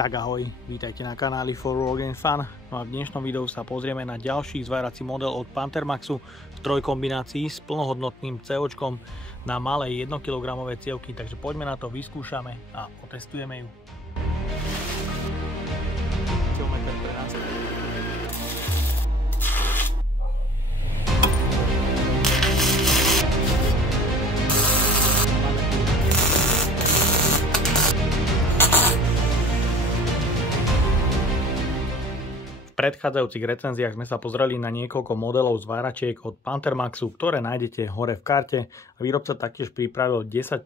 Tak ahoj, vítajte na kanáli For Work and Fun. No a v dnešnom videu sa pozrieme na ďalší zvárací model od Pantermaxu v trojkombinácii s plnohodnotným COčkom na malé 1 kg cievky, takže poďme na to, vyskúšame a otestujeme ju. V predchádzajúcich recenziách sme sa pozreli na niekoľko modelov zváračiek od Pantermaxu, ktoré nájdete hore v karte. Výrobca taktiež pripravil 10%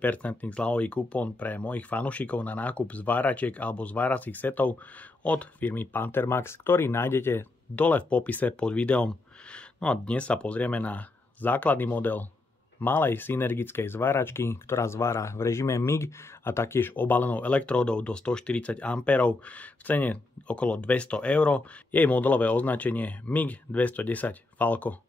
zľavový kupón pre mojich fanúšikov na nákup zváračiek alebo zváracích setov od firmy Pantermax, ktorý nájdete dole v popise pod videom. No a dnes sa pozrieme na základný model malej synergickej zváračky, ktorá zvára v režime MIG a taktiež obalenou elektródou do 140 A v cene okolo 200 €. Jej modelové označenie MIG 210 Falco.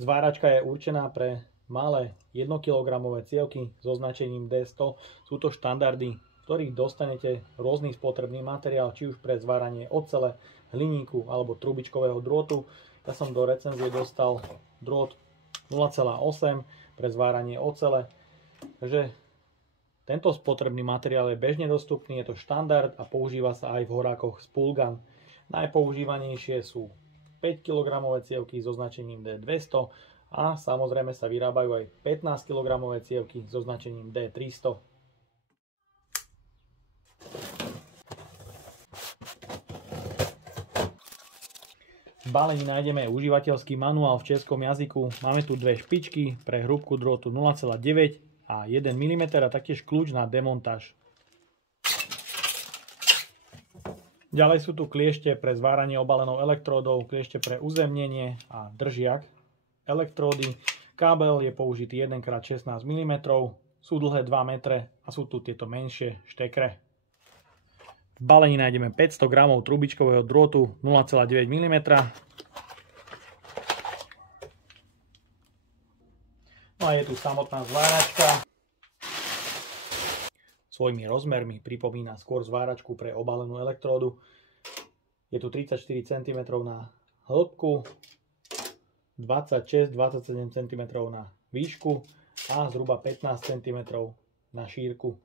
Zváračka je určená pre malé 1 kg cievky s označením D100. Sú to štandardy, v ktorých dostanete rôzny spotrebný materiál, či už pre zváranie ocele, hliníku alebo trubičkového drôtu. Ja som do recenzie dostal drôt 0,8 pre zváranie ocele. Takže tento spotrebný materiál je bežne dostupný, je to štandard a používa sa aj v horákoch Spoolgun. Najpoužívanejšie sú 5 kg cievky s označením D200 a samozrejme sa vyrábajú aj 15 kg cievky s označením D300. V balení nájdeme užívateľský manuál v českom jazyku. Máme tu dve špičky pre hrúbku drôtu 0,9 a 1 mm a taktiež kľúč na demontáž. Ďalej sú tu kliešte pre zváranie obalenou elektródou, kliešte pre uzemnenie a držiak elektródy. Kábel je použitý 1x16 mm, sú dlhé 2 metre a sú tu tieto menšie štekre. V balení nájdeme 500 g trubičkového drôtu 0,9 mm. No a je tu samotná zváračka. Svojimi rozmermi pripomína skôr zváračku pre obalenú elektródu. Je tu 34 cm na hĺbku, 26-27 cm na výšku a zhruba 15 cm na šírku.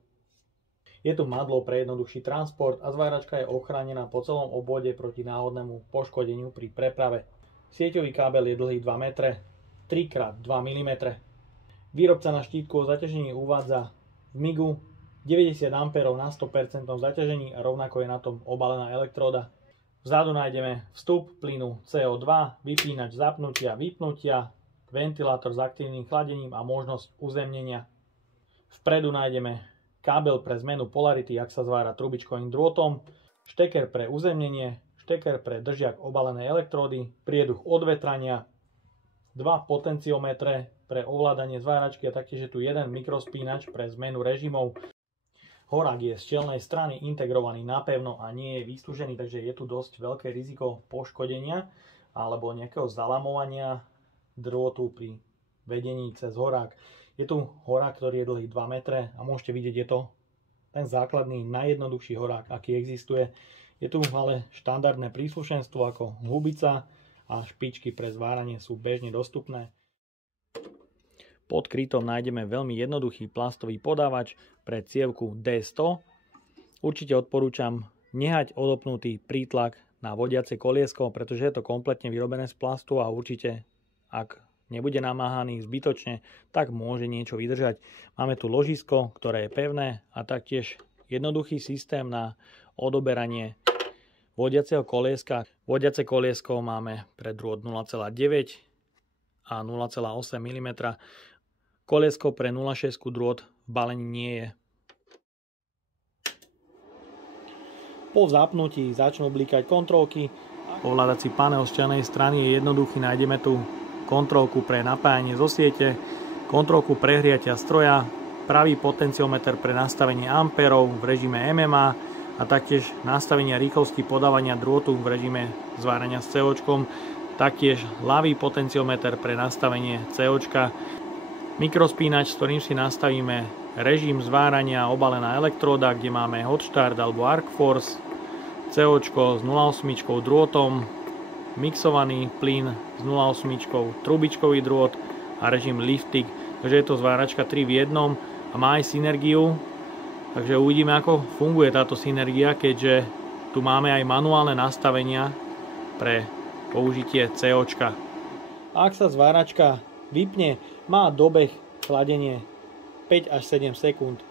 Je tu madlo pre jednoduchší transport a zváračka je ochránená po celom obvode proti náhodnému poškodeniu pri preprave. Sieťový kábel je dlhý 2 metre, 3x2 mm. Výrobca na štítku o zaťažení uvádza v MIGu 90 A na 100% zaťažení a rovnako je na tom obalená elektróda. Vzadu nájdeme vstup plynu CO2, vypínač zapnutia, vypnutia, ventilátor s aktívnym chladením a možnosť uzemnenia. Vpredu nájdeme kábel pre zmenu polarity, ak sa zvára trubičkovým drôtom, šteker pre uzemnenie, šteker pre držiak obalenej elektródy, prieduch odvetrania, 2 potenciometre pre ovládanie zváračky a taktiež je tu jeden mikrospínač pre zmenu režimov. Horák je z čelnej strany integrovaný napevno a nie je vystúžený, takže je tu dosť veľké riziko poškodenia alebo nejakého zalamovania drôtu pri vedení cez horák. Je tu horák, ktorý je dlhý 2 metre a môžete vidieť, je to ten základný, najjednoduchší horák, aký existuje. Je tu ale štandardné príslušenstvo ako hubica a špičky pre zváranie sú bežne dostupné. Pod krytom nájdeme veľmi jednoduchý plastový podávač pre cievku D100. Určite odporúčam nehať odopnutý prítlak na vodiace koliesko, pretože je to kompletne vyrobené z plastu a určite, ak nebude namáhaný zbytočne, tak môže niečo vydržať. Máme tu ložisko, ktoré je pevné a taktiež jednoduchý systém na odoberanie vodiaceho kolieska. Vodiace koliesko máme pre drôt 0,9 a 0,8 mm. Koliesko pre 0,6 drôt v balení nie je. Po zapnutí začnú blikať kontrolky. Ovládací panel z čelnej strany je jednoduchý, nájdeme tu kontrolku pre napájanie zo siete, kontrolku prehriatia stroja, pravý potenciometer pre nastavenie amperov v režime MMA a taktiež nastavenia rýchlosti podávania drôtu v režime zvárania s COčkom, taktiež ľavý potenciometer pre nastavenie COčka. Mikrospínač, s ktorým si nastavíme režim zvárania, obalená elektróda, kde máme Hot Start alebo Arc Force, COčko s 0,8 drôtom, mixovaný plyn s 0,8, trubičkový drôt a režim lifting. Takže je to zváračka 3 v 1 a má aj synergiu. Takže uvidíme, ako funguje táto synergia, keďže tu máme aj manuálne nastavenia pre použitie COčka. Ak sa zváračka vypne, má dobeh chladenie 5 až 7 sekúnd.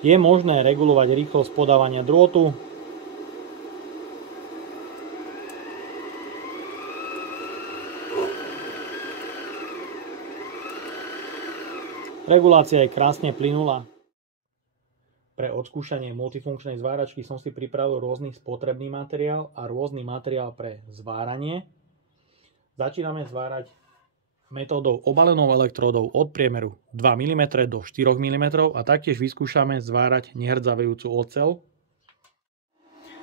Je možné regulovať rýchlosť podávania drôtu. Regulácia je krásne plynulá. Pre odskúšanie multifunkčnej zváračky som si pripravil rôzny spotrebný materiál a rôzny materiál pre zváranie. Začíname zvárať metódou obalenou elektródou od priemeru 2 mm do 4 mm a taktiež vyskúšame zvárať nehrdzavejúcu oceľ.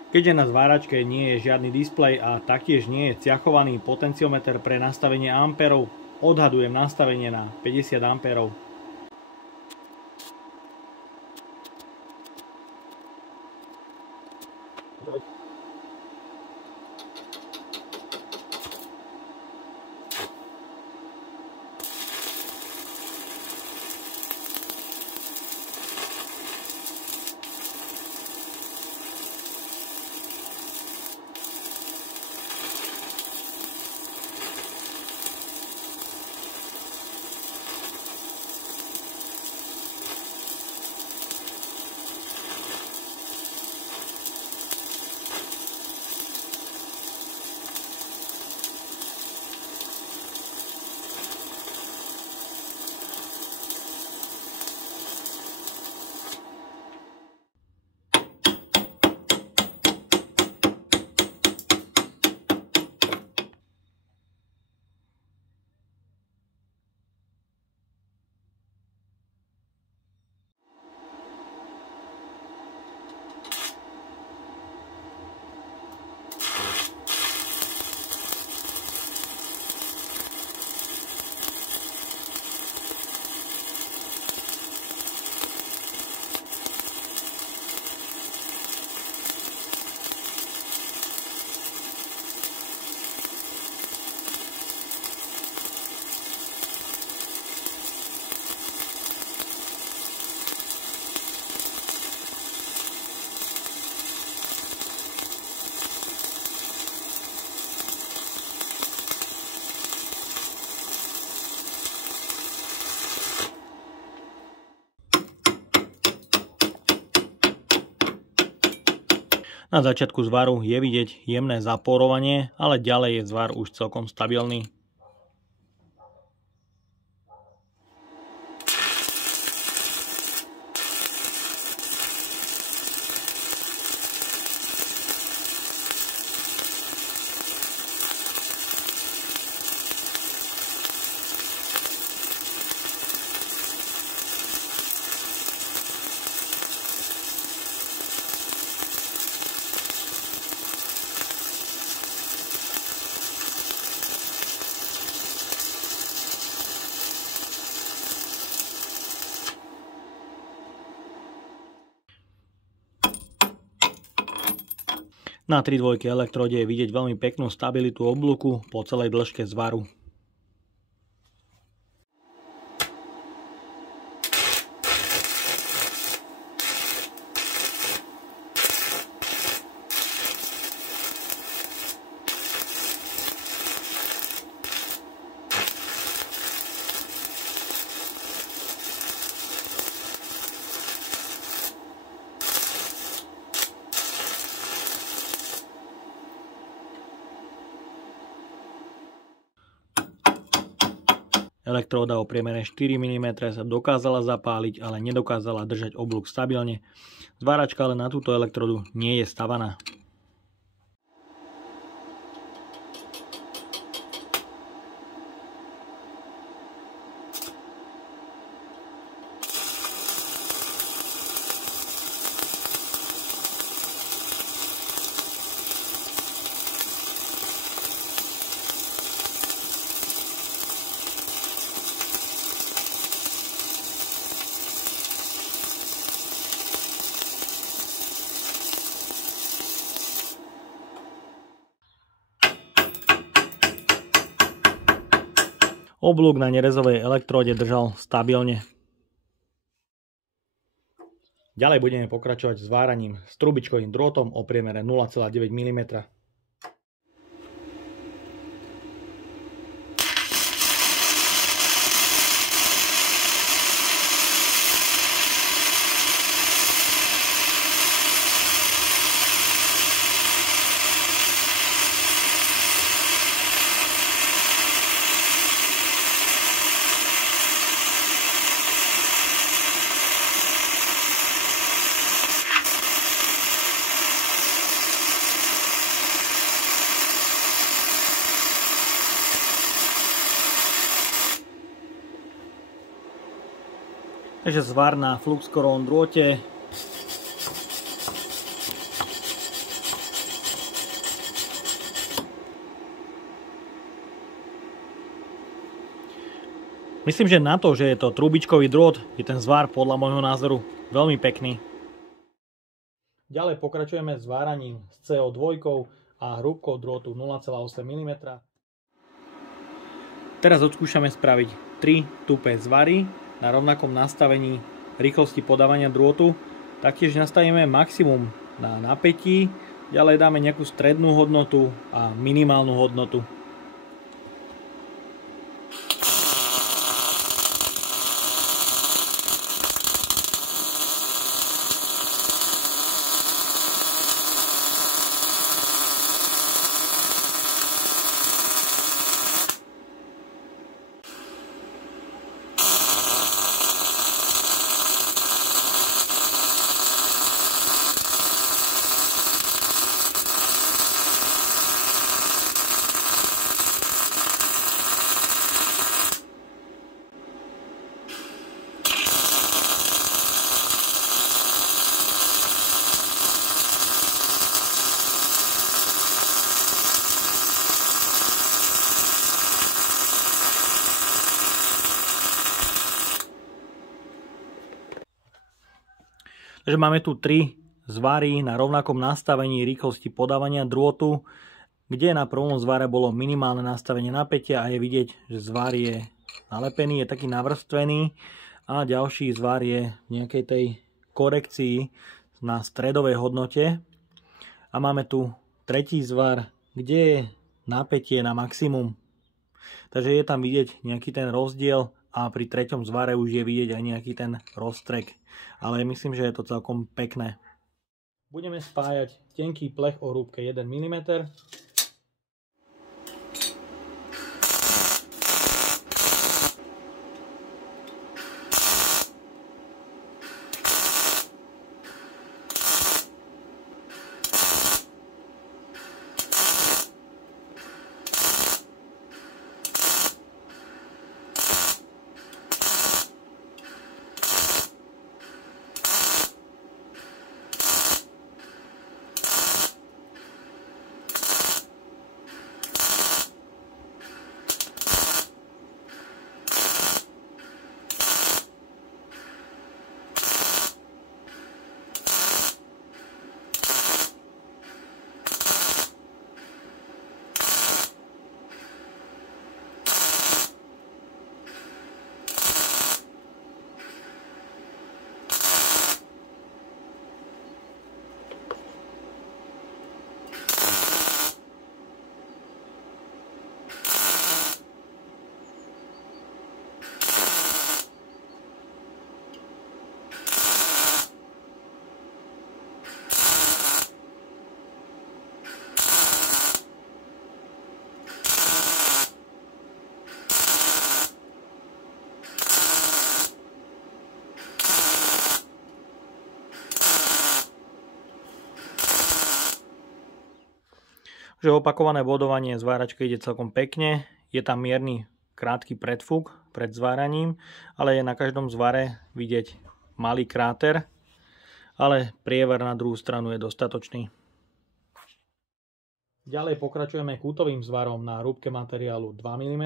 Keďže na zváračke nie je žiadny displej a taktiež nie je ciachovaný potenciometer pre nastavenie amperov, odhadujem nastavenie na 50 amperov. Na začiatku zvaru je vidieť jemné zaporovanie, ale ďalej je zvar už celkom stabilný. Na 3/2 elektróde je vidieť veľmi peknú stabilitu oblúku po celej dĺžke zvaru. Elektróda o priemere 4 mm sa dokázala zapáliť, ale nedokázala držať oblúk stabilne. Zváračka ale na túto elektródu nie je stavaná. Oblúk na nerezovej elektróde držal stabilne. Ďalej budeme pokračovať s váraním s trubičkovým drôtom o priemere 0,9 mm. Takže zvar na fluxkorovom drôte. Myslím, že na to, že je to trubičkový drôt, je ten zvar podľa môjho názoru veľmi pekný. Ďalej pokračujeme s váraním s CO2 a hrúbkou drôtu 0,8 mm. Teraz odskúšame spraviť 3 tupé zvary na rovnakom nastavení rýchlosti podávania drôtu. Taktiež nastavíme maximum na napätí, ďalej dáme nejakú strednú hodnotu a minimálnu hodnotu. Takže máme tu 3 zvary na rovnakom nastavení rýchlosti podávania drôtu, kde na prvom zvare bolo minimálne nastavenie napätia a je vidieť, že zvar je nalepený, je taký navrstvený a ďalší zvar je v nejakej tej korekcii na stredovej hodnote a máme tu tretí zvar, kde je napätie na maximum. Takže je tam vidieť nejaký ten rozdiel a pri treťom zvare už je vidieť aj nejaký ten roztrek. Ale myslím, že je to celkom pekné. Budeme spájať tenký plech o hrúbke 1 mm. Že opakované bodovanie zváračky ide celkom pekne, je tam mierny krátky predfúk pred zváraním, ale je na každom zvare vidieť malý kráter, ale prievar na druhú stranu je dostatočný. Ďalej pokračujeme kútovým zvarom na hrúbke materiálu 2 mm.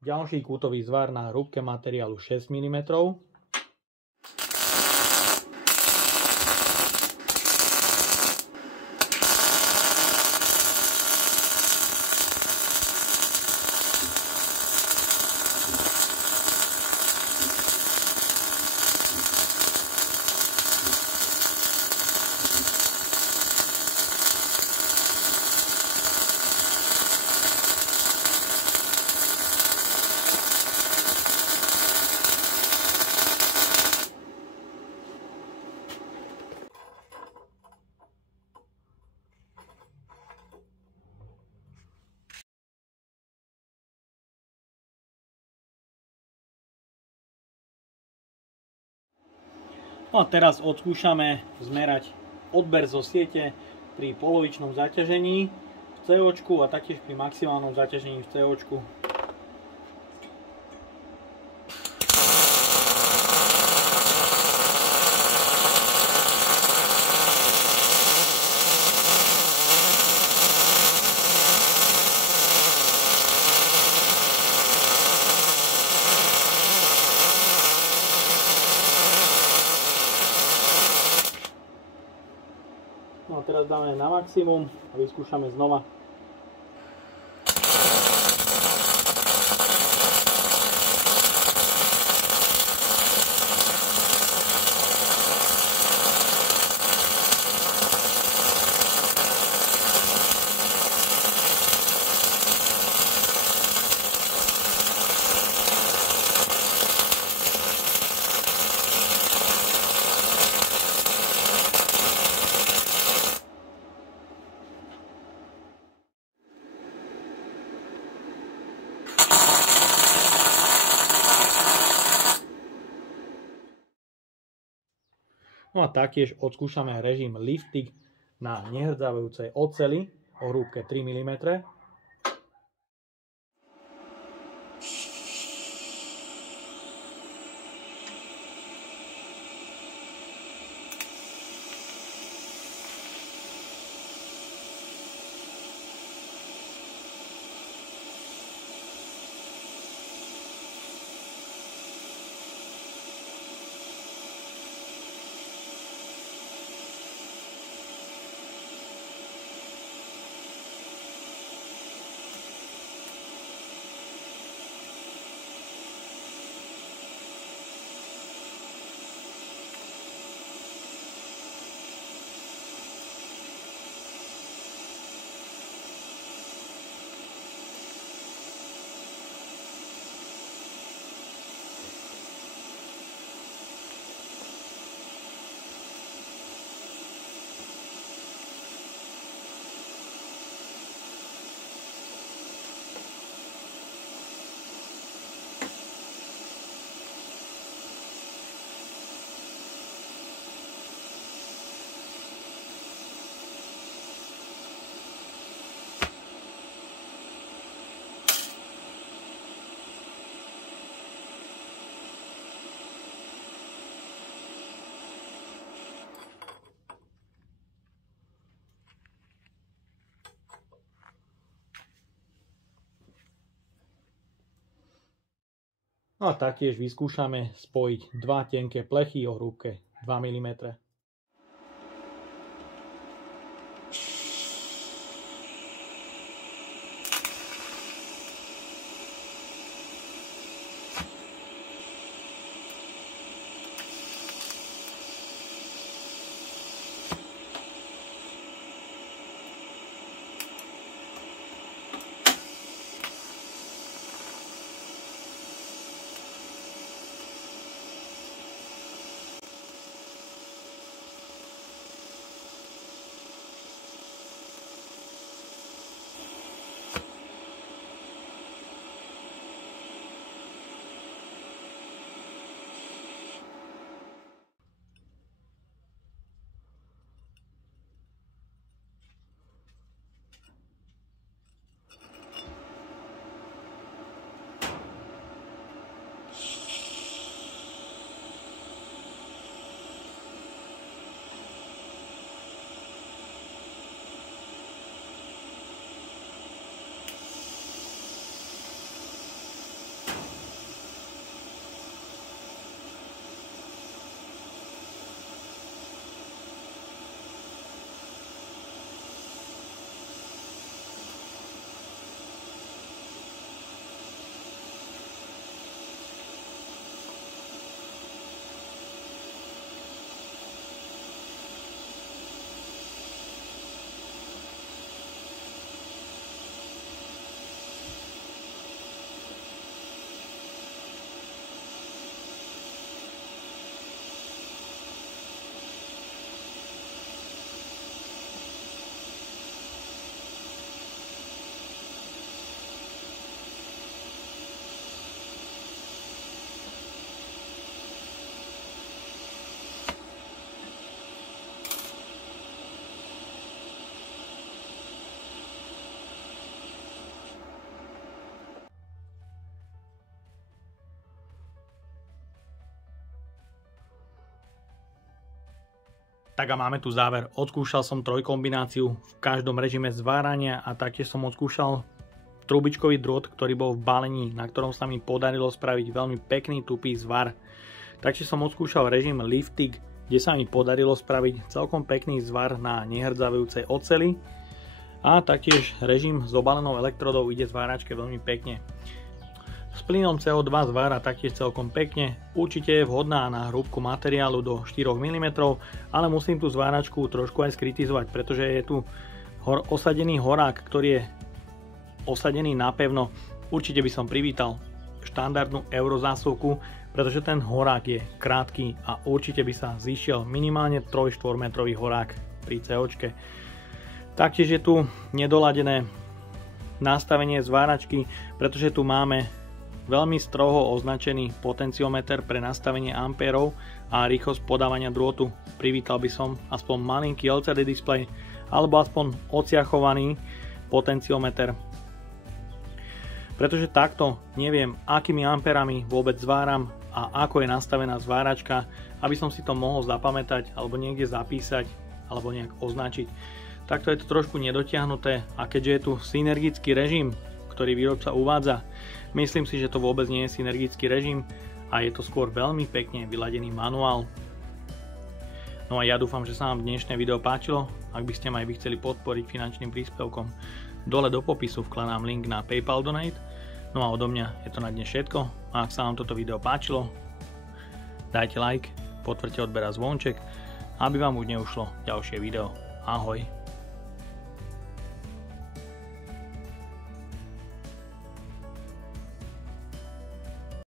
Ďalší kútový zvar na hrúbke materiálu 6 mm. No a teraz odskúšame zmerať odber zo siete pri polovičnom zaťažení v COčku a taktiež pri maximálnom zaťažení v COčku. No a teraz dáme na maximum a vyskúšame znova. No a taktiež odskúšame režim lifting na nehrdzavajúcej oceli o hrúbke 3 mm. No a taktiež vyskúšame spojiť dva tenké plechy o hrúbke 2 mm. Tak a máme tu záver. Odskúšal som trojkombináciu v každom režime zvárania a taktiež som odskúšal trubičkový drôt, ktorý bol v balení, na ktorom sa mi podarilo spraviť veľmi pekný tupý zvar. Taktiež som odskúšal režim lifting, kde sa mi podarilo spraviť celkom pekný zvar na nehrdzavujúcej oceli. A taktiež režim s obalenou elektrodou ide zváračke veľmi pekne. S plynom CO2 zvára taktiež celkom pekne, určite je vhodná na hrúbku materiálu do 4 mm, ale musím tú zváračku trošku aj skritizovať, pretože je tu osadený horák, ktorý je osadený napevno. Určite by som privítal štandardnú eurozásuvku, pretože ten horák je krátky a určite by sa zišiel minimálne 3-4 metrový horák pri COčke. Taktiež je tu nedoladené nastavenie zváračky, pretože tu máme veľmi stroho označený potenciometer pre nastavenie ampérov a rýchlosť podávania drôtu. Privítal by som aspoň malinký LCD displej alebo aspoň ociachovaný potenciometer. Pretože takto neviem, akými amperami vôbec zváram a ako je nastavená zváračka, aby som si to mohol zapamätať alebo niekde zapísať alebo nejak označiť. Takto je to trošku nedotiahnuté a keďže je tu synergický režim, ktorý výrobca uvádza, myslím si, že to vôbec nie je synergický režim a je to skôr veľmi pekne vyladený manuál. No a ja dúfam, že sa vám dnešné video páčilo. Ak by ste ma aj vy chceli podporiť finančným príspevkom, dole do popisu vkladám link na PayPal Donate. No a odo mňa je to na dnes všetko. A ak sa vám toto video páčilo, dajte like, potvrďte odber a zvonček, aby vám už neušlo ďalšie video. Ahoj.